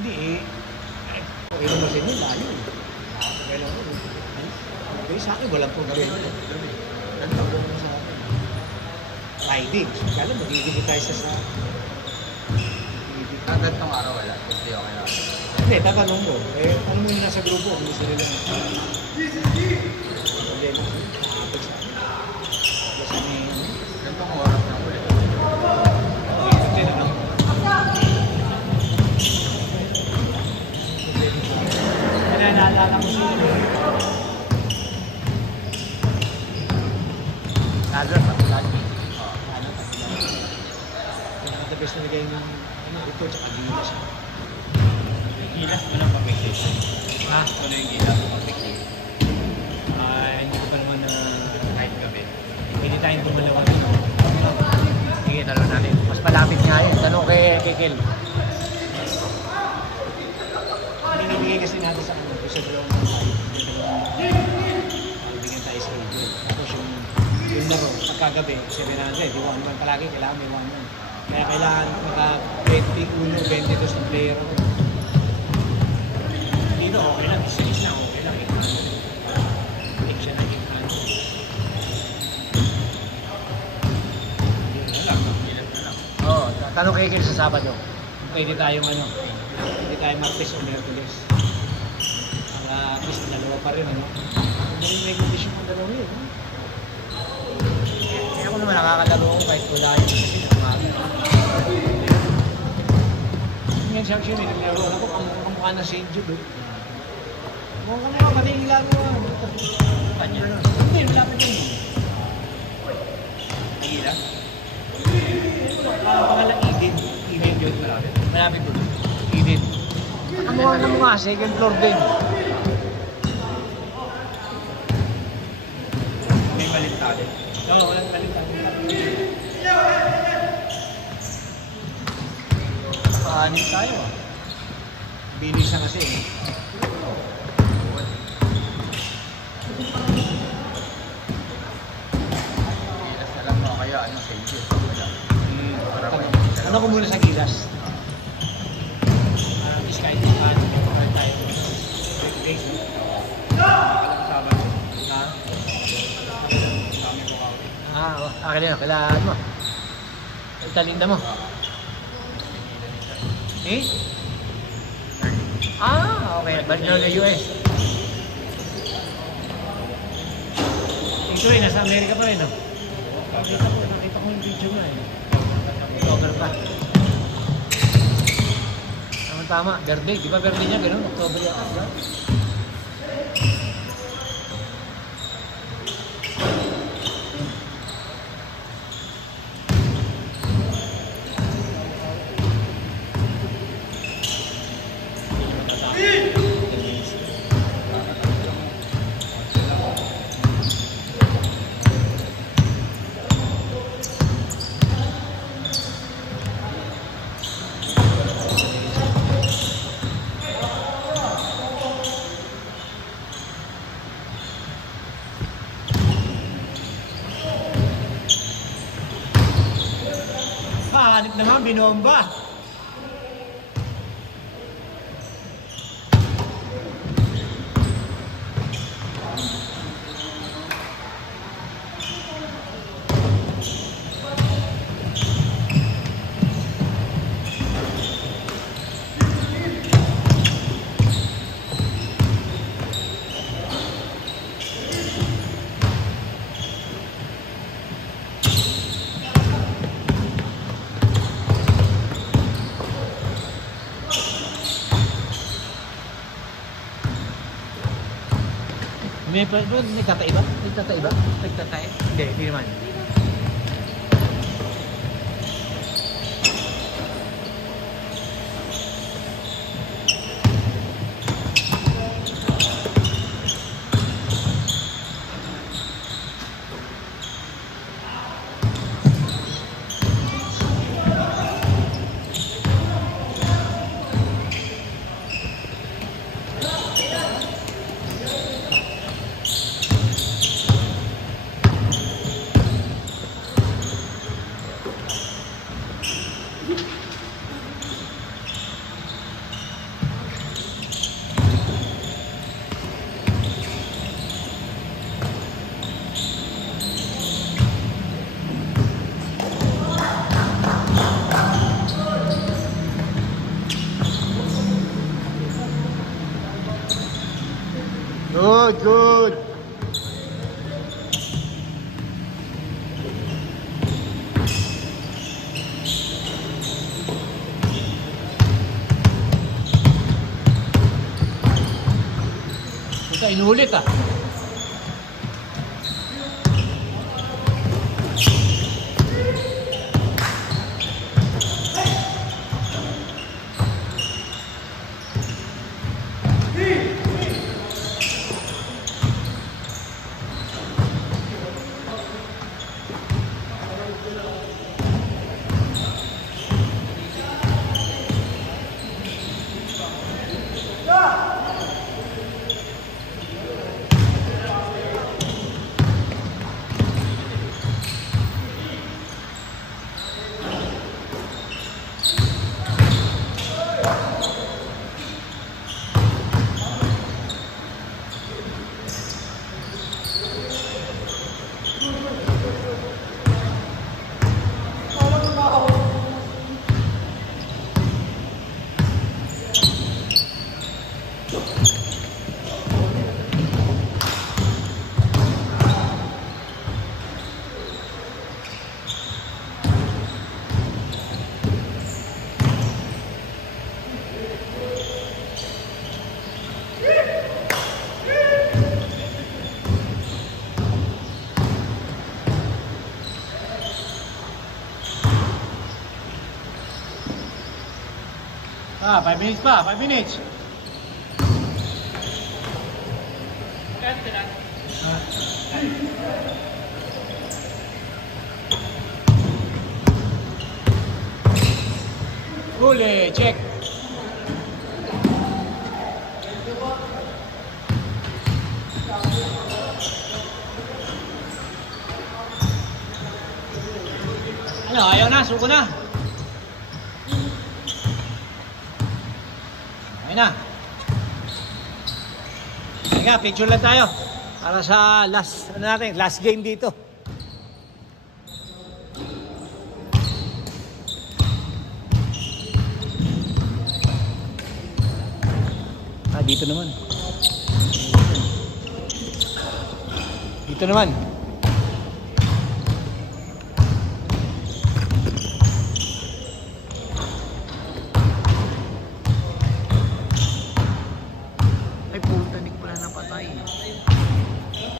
Hindi eh. Kailan mo sa'yo, layo. Kailan mo. Okay, sa akin, walang problema. Ang tawag mo sa akin. Riding. Kala, magiging tayo sa Gantong araw wala. Hindi okay na. Hindi, tatanong mo. Eh, ano mo yung nasa grupo? Ano gusto nila? Problema. Gantong oras na ulit. Kaya naalala ko sila. Lalo sa lagi. The best na nagay ng ito, tsaka gilas. Gilas mo lang pag-picnic. Ha? Ano yung gilas mo pag-picnic? Hindi ko pa naman na Kahit gabi. pwede tayong dumalawa. Sige, tanong natin. Mas malapit nga yun. Tanong kay Kel. Hindi nabigay kasi natin sa ano, sa dalawang tayo. Bigyan tayo sa radio. Tapos yung laro, pagkagabi, 700. Di 1-1 palagi, kailangan may 1-1. Kaya kailangan maka 21, 22 na player ako. Dito, okay lang. Isa na, okay lang. Action na yung plan. Oo, tanong kay Kel sa Sabado. Pwede tayong ano, pwede tayong Martes o Merkules. At least dalawa pa rin, ano. Hindi may condition ng dalawa yun. Kaya ako naman nakakalaro ko kahit wala yun kasi nakamabi. Ngayon siya siya, nilalaro ako, kamukha na St. Jude. Mukha ka naman, pati yung ginagawa. Kanya. Hindi, malapit yun. Nagila? Pangalan Eden. Eden yun, malapit. Malapit doon. Eden. Kamukha na mga second floor din. May balintado. Oo, walang balintado. Paanin tayo ah. Bilis na kasi eh. Gilas na lang mo kaya ano sa inyo. Ano ko muna sa gilas? At least kahit paano, kahit tayo. Break. Akin yun, kailangan mo. Italinda mo. Eh? Okay. Balik na sa US. Ito eh, nasa Amerika pa rin ah. Nakita ko yung video mo eh. October pa. Tama, birthday. Di ba birthday niya? Ganun, October yata. Diba? Hanip naman, binomba. May nagtataiba? Nagtataiba? Nagtatay? Hindi naman. Good, good. Ito, inulit ah. Ah, 5 minutes pa, 5 minutes. Huli, check. Ano, ayaw na, suko na. Ayun na. Sige, picture lang tayo. Para sa last, ano natin, last game dito. Ah, dito naman. Dito naman. Ay po.